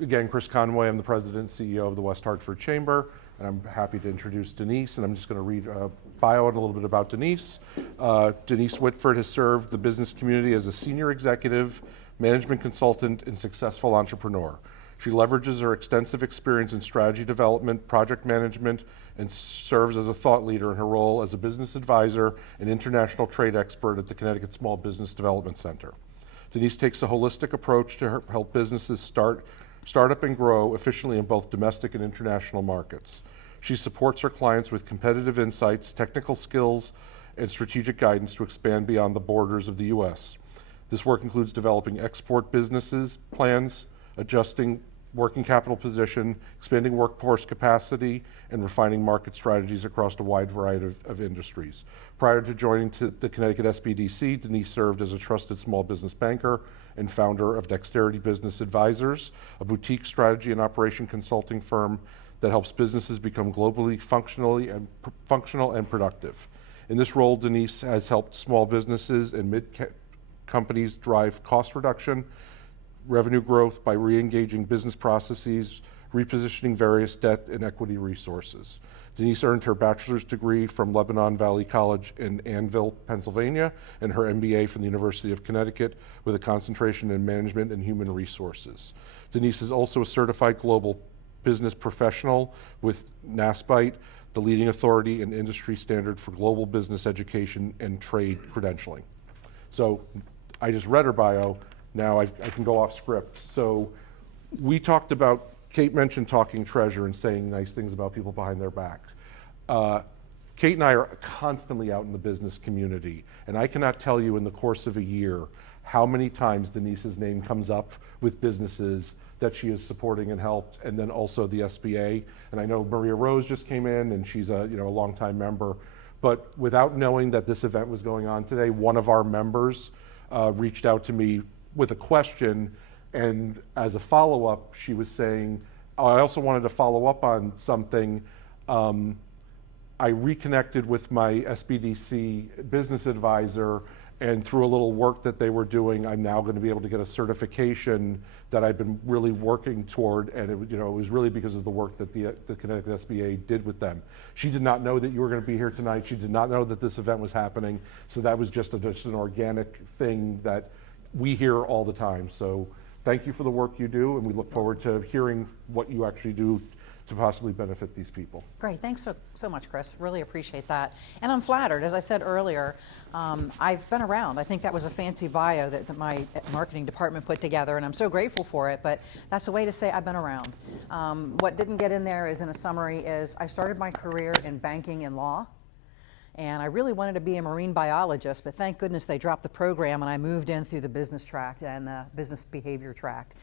Again, Chris Conway, I'm the President and CEO of the West Hartford Chamber, and I'm happy to introduce Denise, and I'm just going to read a bio and a little bit about Denise. Denise Whitford has served the business community as a senior executive, management consultant, and successful entrepreneur. She leverages her extensive experience in strategy development, project management, and serves as a thought leader in her role as a business advisor and international trade expert at the Connecticut Small Business Development Center. Denise takes a holistic approach to help businesses start up and grow efficiently in both domestic and international markets. She supports her clients with competitive insights, technical skills, and strategic guidance to expand beyond the borders of the U.S. This work includes developing export businesses plans, adjusting working capital position, expanding workforce capacity, and refining market strategies across a wide variety of industries. Prior to joining the Connecticut SBDC, Denise served as a trusted small business banker and founder of Dexterity Business Advisors, a boutique strategy and operation consulting firm that helps businesses become globally functional and productive. In this role, Denise has helped small businesses and mid-companies drive cost reduction, revenue growth by re-engaging business processes, repositioning various debt and equity resources. Denise earned her bachelor's degree from Lebanon Valley College in Annville, Pennsylvania, and her MBA from the University of Connecticut with a concentration in management and human resources. Denise is also a certified global business professional with NASBITE, the leading authority and industry standard for global business education and trade credentialing. So I just read her bio. Now I can go off script. So we talked about, Kate mentioned talking treasure and saying nice things about people behind their back. Kate and I are constantly out in the business community, and I cannot tell you in the course of a year how many times Denise's name comes up with businesses that she is supporting and helped, and then also the SBA. And I know Maria Rose just came in, and she's a longtime member. But without knowing that this event was going on today, one of our members reached out to me with a question, and as a follow-up, she was saying, I also wanted to follow up on something. I reconnected with my SBDC business advisor, and through a little work that they were doing, I'm now going to be able to get a certification that I've been really working toward, and it was really because of the work that the Connecticut SBA did with them. She did not know that you were going to be here tonight. She did not know that this event was happening, so that was just an organic thing that we hear all the time. So thank you for the work you do, and we look forward to hearing what you actually do to possibly benefit these people. Great, thanks so much, Chris. Really appreciate that. And I'm flattered. As I said earlier, I've been around. I think that was a fancy bio that my marketing department put together, and I'm so grateful for it, but that's a way to say I've been around. What didn't get in there is, in a summary, is I started my career in banking and law, and I really wanted to be a marine biologist, but thank goodness they dropped the program and I moved in through the business tract and the business behavior tract.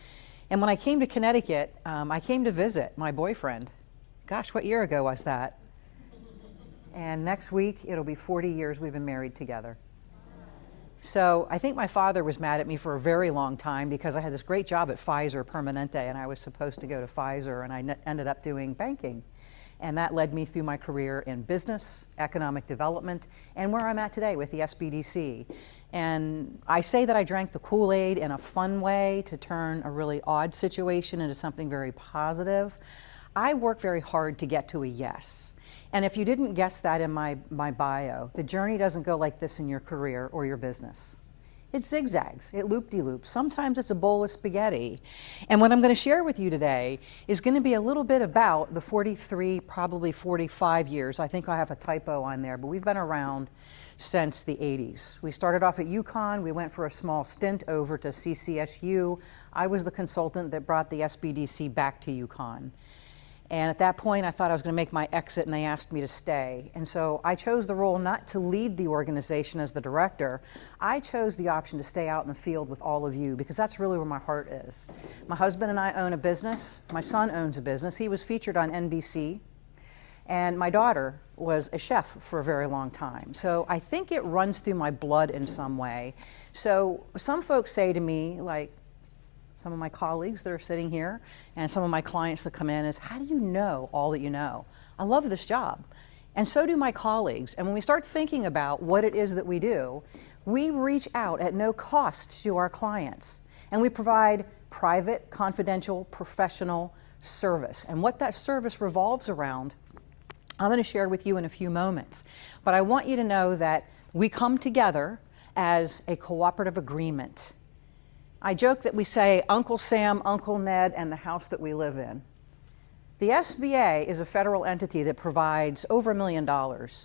And when I came to Connecticut, I came to visit my boyfriend. Gosh, what year ago was that? And next week, it'll be 40 years we've been married together. So I think my father was mad at me for a very long time because I had this great job at Pfizer Permanente, and I was supposed to go to Pfizer, and I ended up doing banking. And that led me through my career in business, economic development, and where I'm at today with the SBDC. And I say that I drank the Kool-Aid in a fun way to turn a really odd situation into something very positive. I work very hard to get to a yes. And if you didn't guess that in my bio, the journey doesn't go like this in your career or your business. It zigzags, it loop-de-loops. Sometimes it's a bowl of spaghetti. And what I'm going to share with you today is going to be a little bit about the 43, probably 45 years. I think I have a typo on there, but we've been around since the 80s. We started off at UConn. We went for a small stint over to CCSU. I was the consultant that brought the SBDC back to UConn. And at that point, I thought I was going to make my exit, and they asked me to stay. And so I chose the role not to lead the organization as the director. I chose the option to stay out in the field with all of you, because that's really where my heart is. My husband and I own a business. My son owns a business. He was featured on NBC. And my daughter was a chef for a very long time. So I think it runs through my blood in some way. So some folks say to me, like, some of my colleagues that are sitting here and some of my clients that come in is, how do you know all that you know? I love this job. And so do my colleagues. And when we start thinking about what it is that we do, we reach out at no cost to our clients. And we provide private, confidential, professional service. And what that service revolves around, I'm going to share with you in a few moments. But I want you to know that we come together as a cooperative agreement. I joke that we say Uncle Sam, Uncle Ned, and the house that we live in. The SBA is a federal entity that provides over $1 million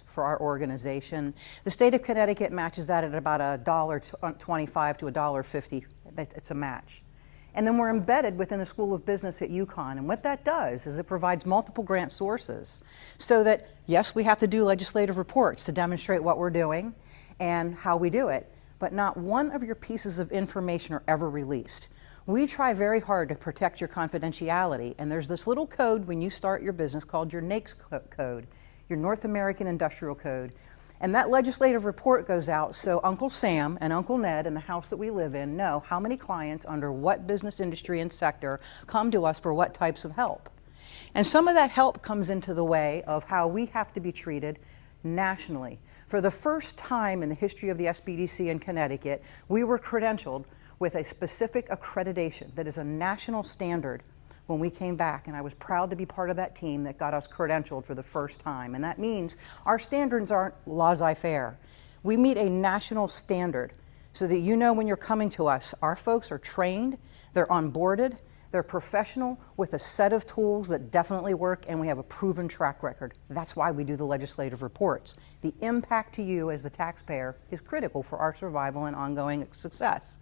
for our organization. The state of Connecticut matches that at about $1.25 to $1.50. It's a match. And then we're embedded within the School of Business at UConn. And what that does is it provides multiple grant sources so that, yes, we have to do legislative reports to demonstrate what we're doing and how we do it, but not one of your pieces of information are ever released. We try very hard to protect your confidentiality, and there's this little code when you start your business called your NAICS code, your North American Industrial Code, and that legislative report goes out so Uncle Sam and Uncle Ned and the house that we live in know how many clients under what business industry and sector come to us for what types of help. And some of that help comes into the way of how we have to be treated nationally. For the first time in the history of the SBDC in Connecticut, we were credentialed with a specific accreditation that is a national standard when we came back, and I was proud to be part of that team that got us credentialed for the first time. And that means our standards aren't laissez-faire. We meet a national standard so that you know when you're coming to us, our folks are trained, they're onboarded, they're professional with a set of tools that definitely work, and we have a proven track record. That's why we do the legislative reports. The impact to you as the taxpayer is critical for our survival and ongoing success.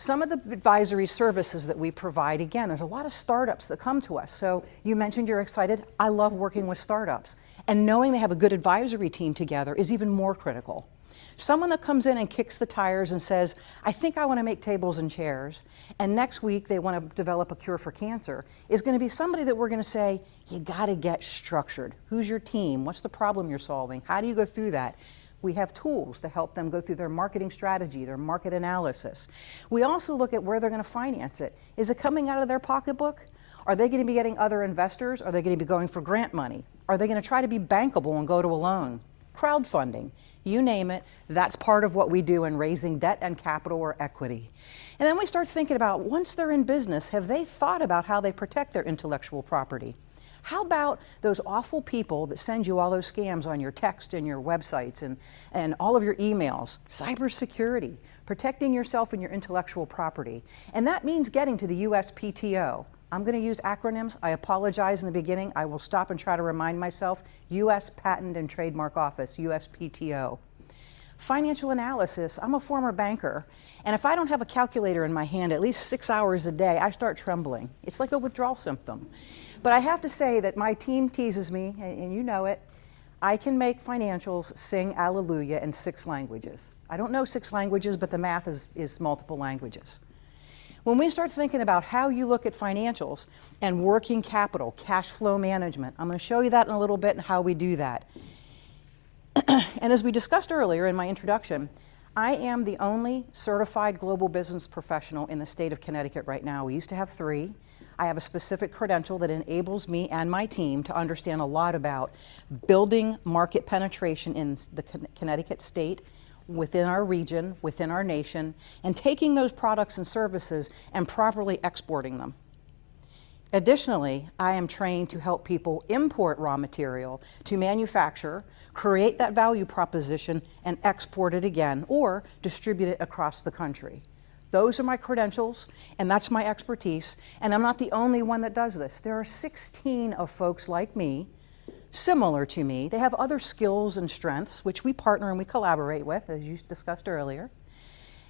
Some of the advisory services that we provide, again, there's a lot of startups that come to us. So you mentioned you're excited. I love working with startups. And knowing they have a good advisory team together is even more critical. Someone that comes in and kicks the tires and says, I think I want to make tables and chairs, and next week they want to develop a cure for cancer, is going to be somebody that we're going to say, you got to get structured. Who's your team? What's the problem you're solving? How do you go through that? We have tools to help them go through their marketing strategy, their market analysis. We also look at where they're going to finance it. Is it coming out of their pocketbook? Are they going to be getting other investors? Are they going to be going for grant money? Are they going to try to be bankable and go to a loan? Crowdfunding, you name it, that's part of what we do in raising debt and capital or equity. And then we start thinking about, once they're in business, have they thought about how they protect their intellectual property? How about those awful people that send you all those scams on your text and your websites and all of your emails? Cybersecurity, protecting yourself and your intellectual property. And that means getting to the USPTO. I'm going to use acronyms. I apologize in the beginning. I will stop and try to remind myself. U.S. Patent and Trademark Office, USPTO. Financial analysis, I'm a former banker, and if I don't have a calculator in my hand at least 6 hours a day, I start trembling. It's like a withdrawal symptom. But I have to say that my team teases me, and you know it, I can make financials sing Alleluia in 6 languages. I don't know 6 languages, but the math is multiple languages. When we start thinking about how you look at financials and working capital, cash flow management, I'm going to show you that in a little bit and how we do that. And as we discussed earlier in my introduction, I am the only certified global business professional in the state of Connecticut right now. We used to have 3. I have a specific credential that enables me and my team to understand a lot about building market penetration in the Connecticut state, within our region, within our nation, and taking those products and services and properly exporting them. Additionally, I am trained to help people import raw material to manufacture, create that value proposition, and export it again, or distribute it across the country. Those are my credentials, and that's my expertise, and I'm not the only one that does this. There are 16 of folks like me, similar to me. They have other skills and strengths, which we partner and we collaborate with, as you discussed earlier.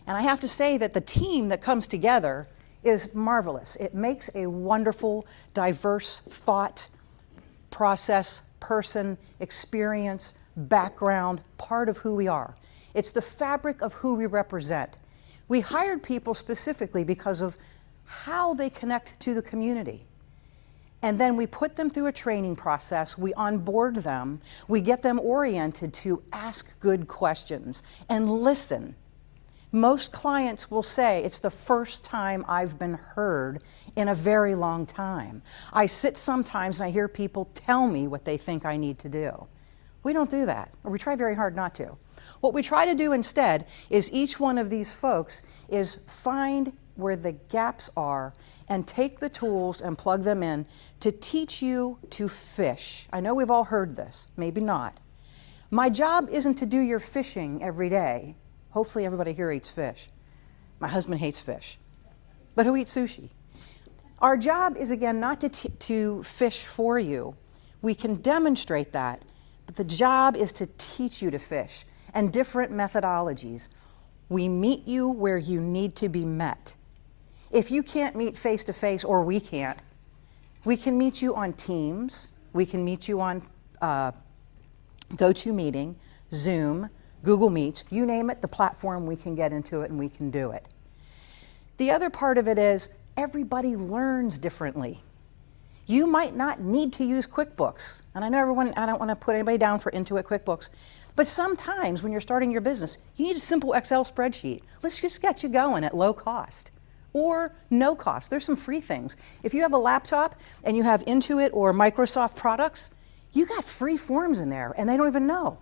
And I have to say that the team that comes together is marvelous. It makes a wonderful, diverse thought, process, person, experience, background, part of who we are. It's the fabric of who we represent. We hired people specifically because of how they connect to the community. And then we put them through a training process, we onboard them, we get them oriented to ask good questions and listen. Most clients will say, it's the first time I've been heard in a very long time. I sit sometimes and I hear people tell me what they think I need to do. We don't do that, or we try very hard not to. What we try to do instead is each one of these folks is find where the gaps are and take the tools and plug them in to teach you to fish. I know we've all heard this, maybe not. My job isn't to do your fishing every day. Hopefully everybody here eats fish. My husband hates fish, but who eats sushi? Our job is, again, not to fish for you. We can demonstrate that, but the job is to teach you to fish and different methodologies. We meet you where you need to be met. If you can't meet face-to-face, or we can't, we can meet you on Teams, we can meet you on GoToMeeting, Zoom, Google Meets, you name it, the platform, we can get into it and we can do it. The other part of it is everybody learns differently. You might not need to use QuickBooks, and I know everyone, I don't want to put anybody down for Intuit QuickBooks, but sometimes when you're starting your business, you need a simple Excel spreadsheet. Let's just get you going at low cost or no cost. There's some free things. If you have a laptop and you have Intuit or Microsoft products, you got free forms in there and they don't even know.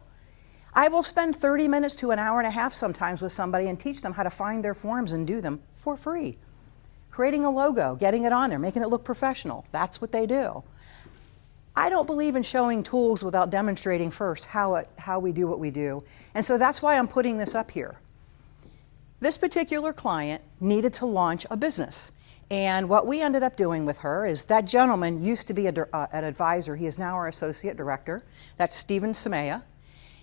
I will spend 30 minutes to an hour and a half sometimes with somebody and teach them how to find their forms and do them for free. Creating a logo, getting it on there, making it look professional. That's what they do. I don't believe in showing tools without demonstrating first how we do what we do. And so that's why I'm putting this up here. This particular client needed to launch a business. And what we ended up doing with her is that gentleman used to be an advisor. He is now our associate director. That's Stephen Samea.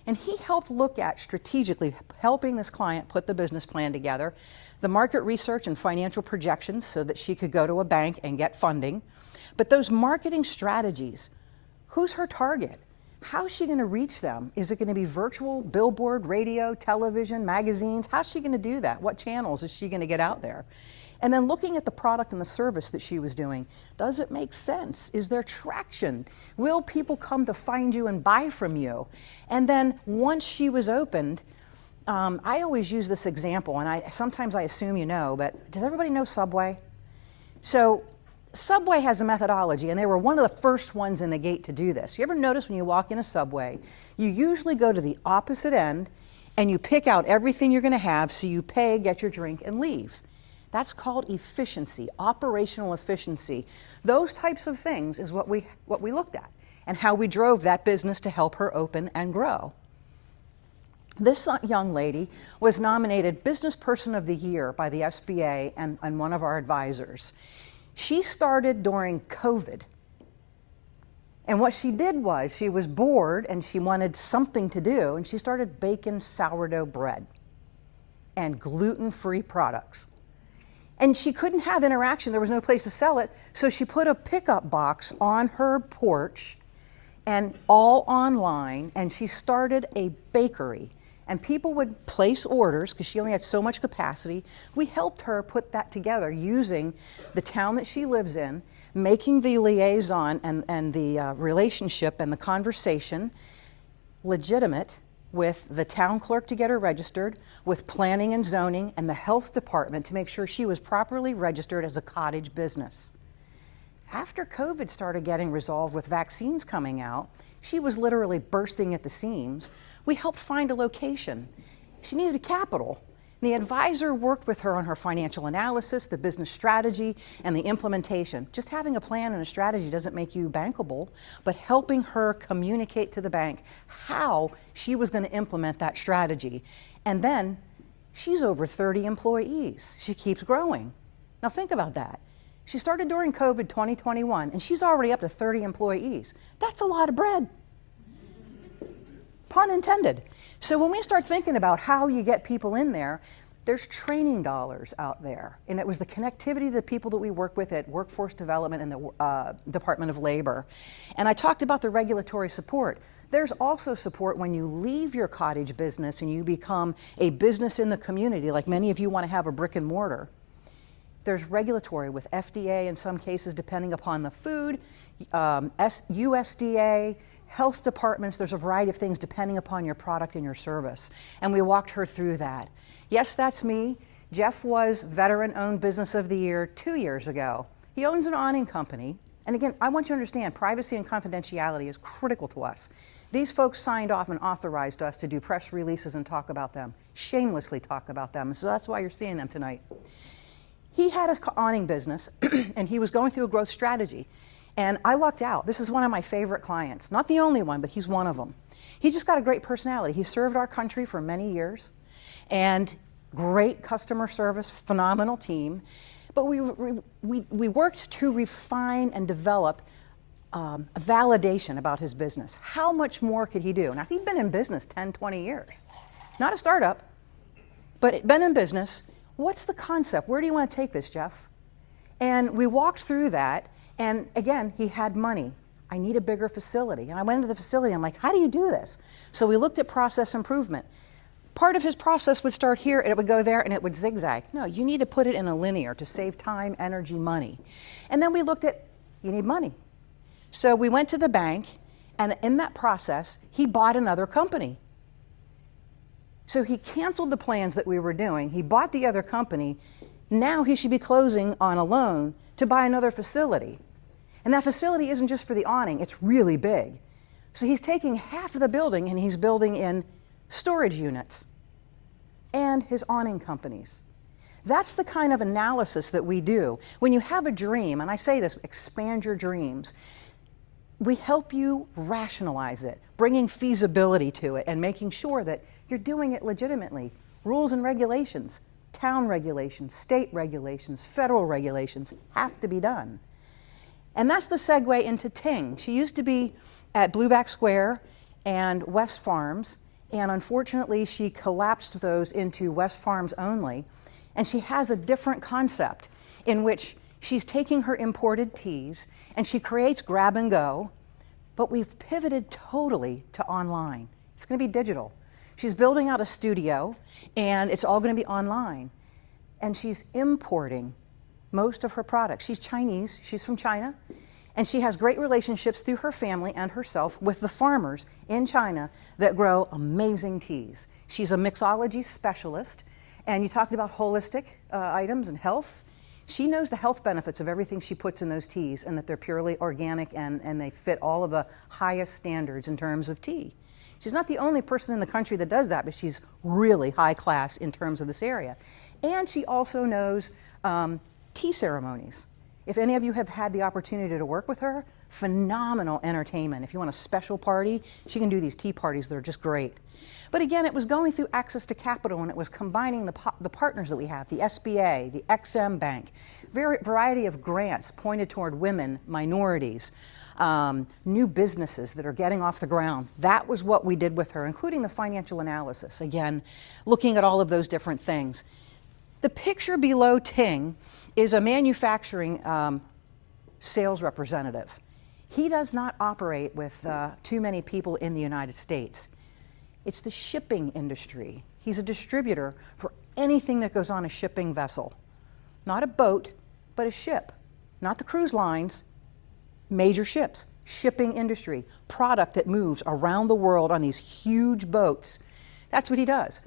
And he helped look at strategically helping this client put the business plan together, the market research and financial projections so that she could go to a bank and get funding. But those marketing strategies, who's her target? How's she going to reach them? Is it going to be virtual, billboard, radio, television, magazines? How's she going to do that? What channels is she going to get out there? And then looking at the product and the service that she was doing, does it make sense? Is there traction? Will people come to find you and buy from you? And then once she was opened, I always use this example, and sometimes I assume you know, but does everybody know Subway? So Subway has a methodology, and they were one of the first ones in the gate to do this. You ever notice when you walk in a Subway, you usually go to the opposite end, and you pick out everything you're going to have, so you pay, get your drink, and leave. That's called efficiency, operational efficiency. Those types of things is what we looked at and how we drove that business to help her open and grow. This young lady was nominated Business Person of the Year by the SBA and one of our advisors. She started during COVID. And what she did was she was bored and she wanted something to do, and she started baking sourdough bread and gluten-free products. And she couldn't have interaction, there was no place to sell it, so she put a pickup box on her porch and all online, and she started a bakery. And people would place orders because she only had so much capacity. We helped her put that together using the town that she lives in, making the liaison and the relationship and the conversation legitimate with the town clerk to get her registered, with planning and zoning and the health department to make sure she was properly registered as a cottage business. After COVID started getting resolved with vaccines coming out, she was literally bursting at the seams. We helped find a location. She needed a capital. The advisor worked with her on her financial analysis, the business strategy, and the implementation. Just having a plan and a strategy doesn't make you bankable, but helping her communicate to the bank how she was going to implement that strategy. And then she's over 30 employees. She keeps growing. Now think about that. She started during COVID 2021, and she's already up to 30 employees. That's a lot of bread. Pun intended. So when we start thinking about how you get people in there, there's training dollars out there. And it was the connectivity of the people that we work with at Workforce Development and the Department of Labor. And I talked about the regulatory support. There's also support when you leave your cottage business and you become a business in the community, like many of you want to have a brick and mortar. There's regulatory with FDA in some cases, depending upon the food, USDA, health departments. There's a variety of things depending upon your product and your service. And we walked her through that. Yes, that's me. Jeff was Veteran-Owned Business of the Year 2 years ago. He owns an awning company. And again, I want you to understand, privacy and confidentiality is critical to us. These folks signed off and authorized us to do press releases and talk about them, shamelessly talk about them. So that's why you're seeing them tonight. he had an awning business and he was going through a growth strategy. And I lucked out. This is one of my favorite clients. Not the only one, but he's one of them. He's just got a great personality. He served our country for many years and great customer service, phenomenal team. But we worked to refine and develop a validation about his business. How much more could he do? Now, he'd been in business 10, 20 years. Not a startup, but been in business. What's the concept? Where do you want to take this, Jeff? And we walked through that, and again, he had money. I need a bigger facility. And I went into the facility, I'm like, how do you do this? So we looked at process improvement. Part of his process would start here, and it would go there, and it would zigzag. No, you need to put it in a linear to save time, energy, money. And then we looked at, you need money. So we went to the bank, and in that process, he bought another company. So he canceled the plans that we were doing. He bought the other company. Now he should be closing on a loan to buy another facility. And that facility isn't just for the awning, it's really big. So he's taking half of the building and he's building in storage units and his awning companies. That's the kind of analysis that we do. When you have a dream, and I say this, expand your dreams, we help you rationalize it, bringing feasibility to it and making sure that you're doing it legitimately. Rules and regulations, town regulations, state regulations, federal regulations have to be done. And that's the segue into Ting. She used to be at Blueback Square and West Farms, and unfortunately she collapsed those into West Farms only. And she has a different concept in which she's taking her imported teas and she creates grab and go, but we've pivoted totally to online. It's going to be digital. She's building out a studio and it's all going to be online. And she's importing most of her products. She's Chinese, she's from China, and she has great relationships through her family and herself with the farmers in China that grow amazing teas. She's a mixology specialist, and you talked about holistic items and health. She knows the health benefits of everything she puts in those teas and that they're purely organic and they fit all of the highest standards in terms of tea. She's not the only person in the country that does that, but she's really high class in terms of this area. And she also knows tea ceremonies. If any of you have had the opportunity to work with her, phenomenal entertainment. If you want a special party, she can do these tea parties that are just great. But again, it was going through access to capital and it was combining the partners that we have, the SBA, the XM Bank, variety of grants pointed toward women, minorities, new businesses that are getting off the ground. That was what we did with her, including the financial analysis. Again, looking at all of those different things. The picture below Ting is a manufacturing sales representative. He does not operate with too many people in the United States. It's the shipping industry. He's a distributor for anything that goes on a shipping vessel. Not a boat, but a ship. Not the cruise lines, major ships. Shipping industry, product that moves around the world on these huge boats. That's what he does.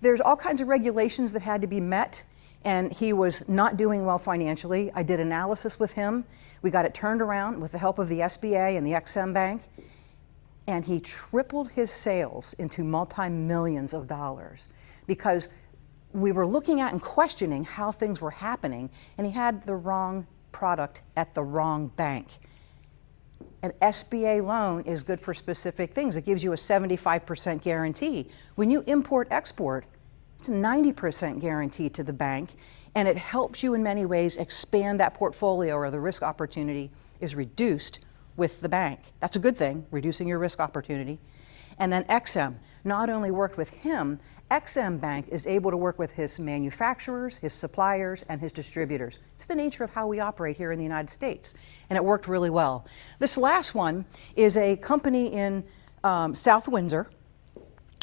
There's all kinds of regulations that had to be met, and he was not doing well financially. I did analysis with him. We got it turned around with the help of the SBA and the XM Bank, and he tripled his sales into multi-millions of dollars because we were looking at and questioning how things were happening, and he had the wrong product at the wrong bank. An SBA loan is good for specific things. It gives you a 75% guarantee. When you import-export, it's a 90% guarantee to the bank, and it helps you in many ways expand that portfolio or the risk opportunity is reduced with the bank. That's a good thing, reducing your risk opportunity. And then XM not only worked with him, XM Bank is able to work with his manufacturers, his suppliers, and his distributors. It's the nature of how we operate here in the United States, and it worked really well. This last one is a company in South Windsor,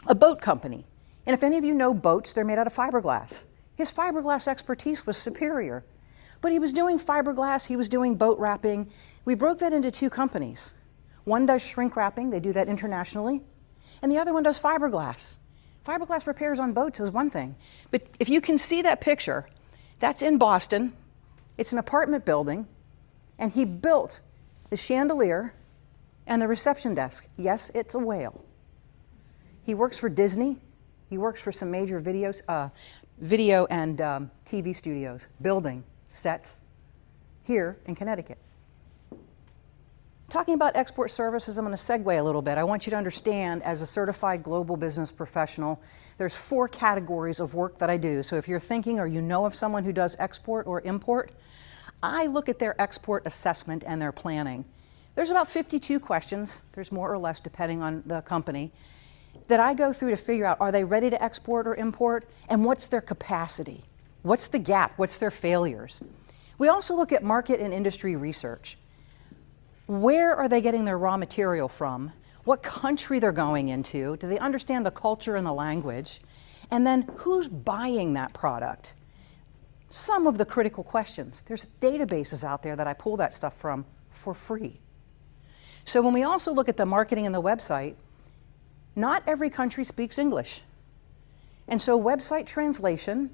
a boat company. And if any of you know boats, they're made out of fiberglass. His fiberglass expertise was superior. But he was doing fiberglass, he was doing boat wrapping. We broke that into two companies. One does shrink wrapping, they do that internationally, and the other one does fiberglass. Fiberglass repairs on boats is one thing. But if you can see that picture, that's in Boston. It's an apartment building, and he built the chandelier and the reception desk. Yes, it's a whale. He works for Disney. He works for some major video and TV studios, building sets here in Connecticut. Talking about export services, I'm going to segue a little bit. I want you to understand, as a certified global business professional, there's 4 categories of work that I do. So if you're thinking or you know of someone who does export or import, I look at their export assessment and their planning. There's about 52 questions, there's more or less depending on the company, that I go through to figure out, are they ready to export or import, and what's their capacity? What's the gap? What's their failures? We also look at market and industry research. Where are they getting their raw material from? What country they're going into? Do they understand the culture and the language? And then who's buying that product? Some of the critical questions. There's databases out there that I pull that stuff from for free. So when we also look at the marketing and the website, not every country speaks English. And so website translation,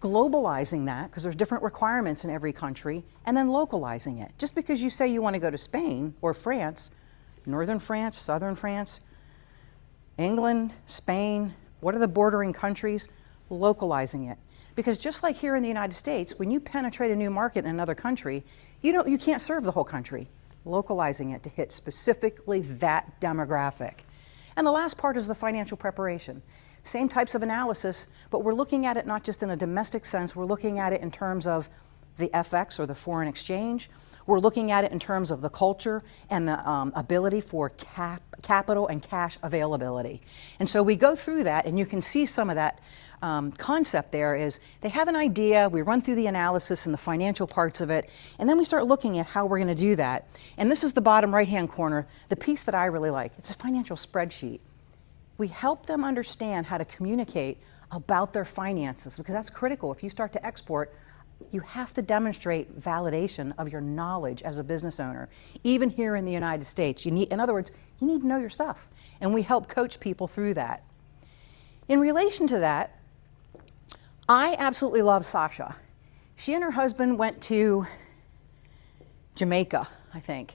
globalizing that, because there's different requirements in every country, and then localizing it. Just because you say you want to go to Spain or France, northern France, southern France, England, Spain, what are the bordering countries? Localizing it. Because just like here in the United States, when you penetrate a new market in another country, you can't serve the whole country. Localizing it to hit specifically that demographic. And the last part is the financial preparation. Same types of analysis, but we're looking at it not just in a domestic sense, we're looking at it in terms of the FX or the foreign exchange. We're looking at it in terms of the culture and the ability for capital and cash availability. And so we go through that, and you can see some of that concept there is they have an idea, we run through the analysis and the financial parts of it, and then we start looking at how we're going to do that. And this is the bottom right-hand corner, the piece that I really like. It's a financial spreadsheet. We help them understand how to communicate about their finances, because that's critical. If you start to export, you have to demonstrate validation of your knowledge as a business owner. Even here in the United States, in other words, you need to know your stuff. And we help coach people through that. In relation to that, I absolutely love Sasha. She and her husband went to Jamaica, I think.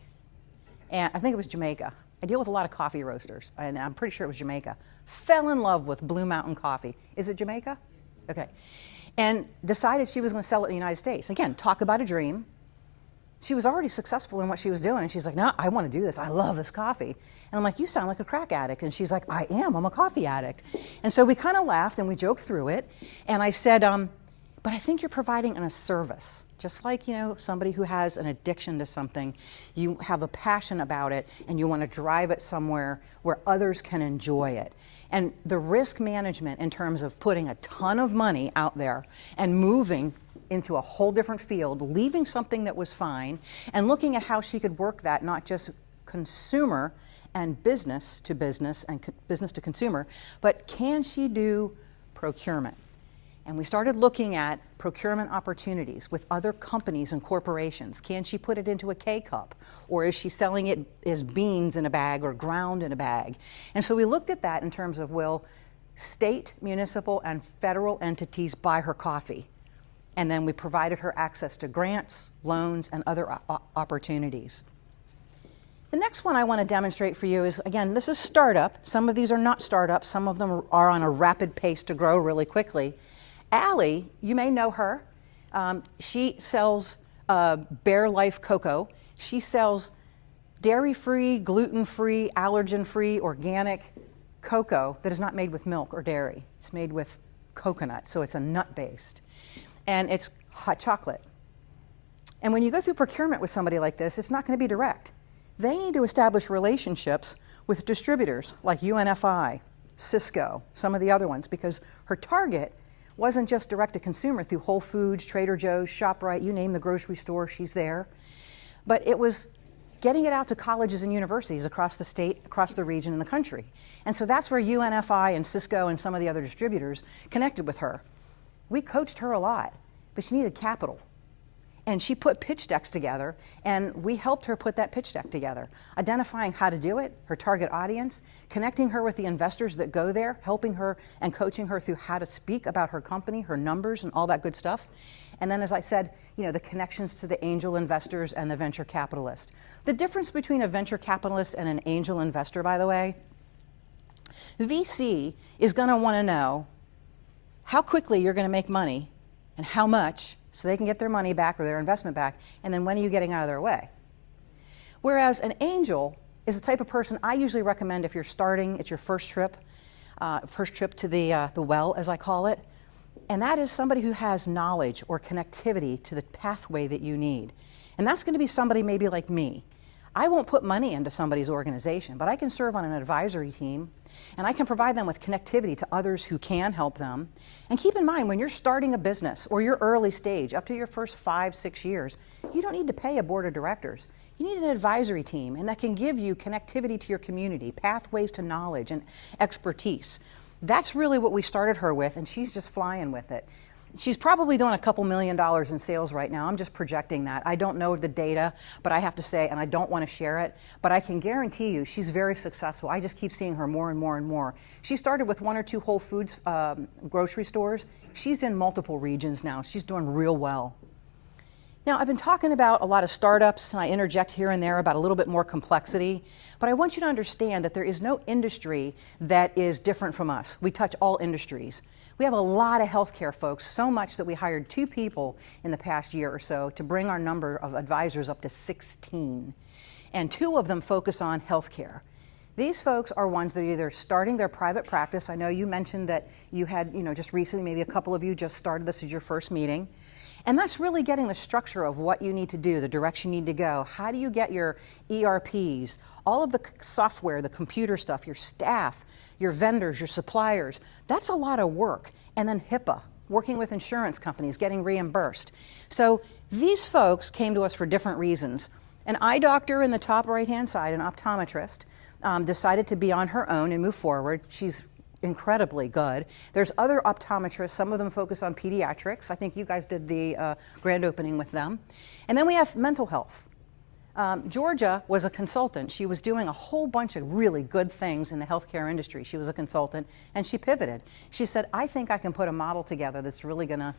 And I think it was Jamaica. I deal with a lot of coffee roasters, and I'm pretty sure it was Jamaica. Fell in love with Blue Mountain Coffee. Is it Jamaica? Okay. And decided she was going to sell it in the United States. Again, talk about a dream. She was already successful in what she was doing, and she's like, no, I want to do this. I love this coffee. And I'm like, you sound like a crack addict. And she's like, I am. I'm a coffee addict. And so we kind of laughed, and we joked through it. And I said, but I think you're providing a service. Just like, somebody who has an addiction to something, you have a passion about it, and you want to drive it somewhere where others can enjoy it. And the risk management in terms of putting a ton of money out there and moving into a whole different field, leaving something that was fine, and looking at how she could work that, not just consumer and business to business and business to consumer, but can she do procurement? And we started looking at procurement opportunities with other companies and corporations. Can she put it into a K-cup? Or is she selling it as beans in a bag or ground in a bag? And so we looked at that in terms of, will state, municipal, and federal entities buy her coffee? And then we provided her access to grants, loans, and other opportunities. The next one I want to demonstrate for you is, again, this is startup. Some of these are not startups. Some of them are on a rapid pace to grow really quickly. Allie, you may know her. She sells Bare Life cocoa. She sells dairy-free, gluten-free, allergen-free, organic cocoa that is not made with milk or dairy. It's made with coconut, so it's a nut-based. And it's hot chocolate. And when you go through procurement with somebody like this, it's not going to be direct. They need to establish relationships with distributors like UNFI, Cisco, some of the other ones, because her target wasn't just direct to consumer through Whole Foods, Trader Joe's, ShopRite, you name the grocery store, she's there. But it was getting it out to colleges and universities across the state, across the region, and the country. And so that's where UNFI and Cisco and some of the other distributors connected with her. We coached her a lot, but she needed capital. And she put pitch decks together, and we helped her put that pitch deck together, identifying how to do it, her target audience, connecting her with the investors that go there, helping her and coaching her through how to speak about her company, her numbers, and all that good stuff. And then, as I said, the connections to the angel investors and the venture capitalist. The difference between a venture capitalist and an angel investor, by the way, VC is going to want to know, how quickly you're going to make money and how much so they can get their money back or their investment back, and then when are you getting out of their way? Whereas an angel is the type of person I usually recommend if you're starting, it's your first trip to the well, as I call it, and that is somebody who has knowledge or connectivity to the pathway that you need. And that's going to be somebody maybe like me. I won't put money into somebody's organization, but I can serve on an advisory team, and I can provide them with connectivity to others who can help them. And keep in mind, when you're starting a business or you're early stage, up to your first 5-6 years, you don't need to pay a board of directors. You need an advisory team, and that can give you connectivity to your community, pathways to knowledge and expertise. That's really what we started her with, and she's just flying with it. She's probably doing a couple $1 million in sales right now. I'm just projecting that. I don't know the data, but I have to say, and I don't want to share it, but I can guarantee you she's very successful. I just keep seeing her more and more and more. She started with 1 or 2 Whole Foods grocery stores. She's in multiple regions now. She's doing real well. Now, I've been talking about a lot of startups, and I interject here and there about a little bit more complexity, but I want you to understand that there is no industry that is different from us. We touch all industries. We have a lot of healthcare folks, so much that we hired 2 people in the past year or so to bring our number of advisors up to 16. And 2 of them focus on healthcare. These folks are ones that are either starting their private practice. I know you mentioned that you had, just recently, maybe a couple of you just started this as your first meeting. And that's really getting the structure of what you need to do, the direction you need to go. How do you get your ERPs, all of the software, the computer stuff, your staff, your vendors, your suppliers? That's a lot of work. And then HIPAA, working with insurance companies, getting reimbursed. So these folks came to us for different reasons. An eye doctor in the top right-hand side, an optometrist, decided to be on her own and move forward. She's incredibly good. There's other optometrists, some of them focus on pediatrics. I think you guys did the grand opening with them. And then we have mental health. Georgia was a consultant. She was doing a whole bunch of really good things in the healthcare industry. She was a consultant, and she pivoted. She said, I think I can put a model together that's really going to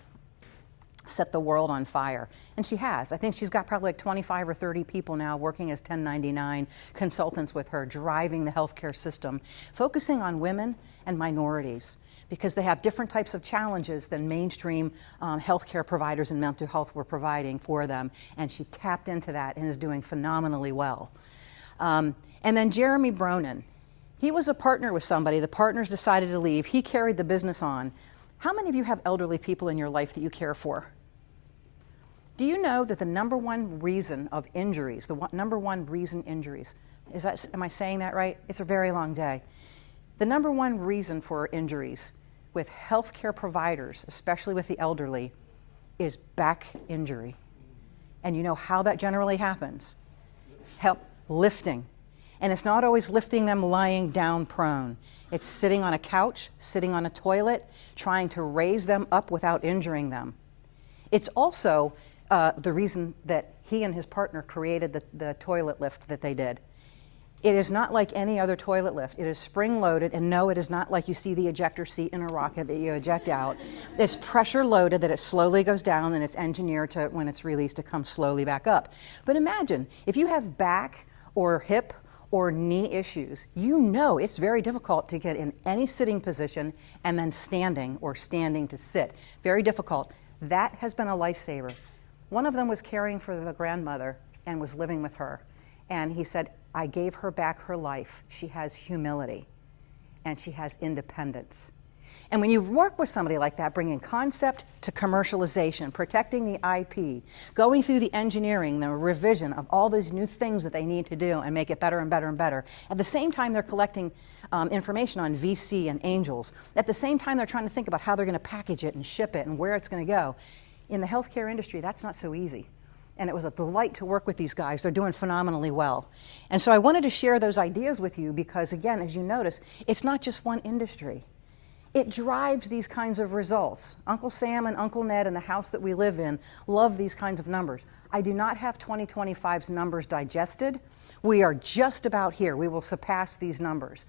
set the world on fire. And she has. I think she's got probably like 25 or 30 people now working as 1099 consultants with her, driving the healthcare system, focusing on women and minorities because they have different types of challenges than mainstream healthcare providers and mental health were providing for them. And she tapped into that and is doing phenomenally well. And then Jeremy Bronin. He was a partner with somebody. The partners decided to leave. He carried the business on. How many of you have elderly people in your life that you care for? Do you know that the #1 reason of injuries, #1 reason injuries, am I saying that right? It's a very long day. The #1 reason for injuries with healthcare providers, especially with the elderly, is back injury. And you know how that generally happens? Lifting. And it's not always lifting them lying down prone. It's sitting on a couch, sitting on a toilet, trying to raise them up without injuring them. It's also the reason that he and his partner created the toilet lift that they did. It is not like any other toilet lift. It is spring-loaded, and no, it is not like you see the ejector seat in a rocket that you eject out. It's pressure-loaded that it slowly goes down, and it's engineered to, when it's released, to come slowly back up. But imagine, if you have back or hip or knee issues, you know it's very difficult to get in any sitting position and then standing or standing to sit. Very difficult. That has been a lifesaver. One of them was caring for the grandmother and was living with her. And he said, I gave her back her life. She has humility and she has independence. And when you work with somebody like that, bringing concept to commercialization, protecting the IP, going through the engineering, the revision of all these new things that they need to do and make it better and better and better. At the same time, they're collecting information on VC and angels. At the same time, they're trying to think about how they're going to package it and ship it and where it's going to go. In the healthcare industry, that's not so easy. And it was a delight to work with these guys. They're doing phenomenally well. And so I wanted to share those ideas with you because, again, as you notice, it's not just one industry. It drives these kinds of results. Uncle Sam and Uncle Ned and the house that we live in love these kinds of numbers. I do not have 2025's numbers digested. We are just about here. We will surpass these numbers.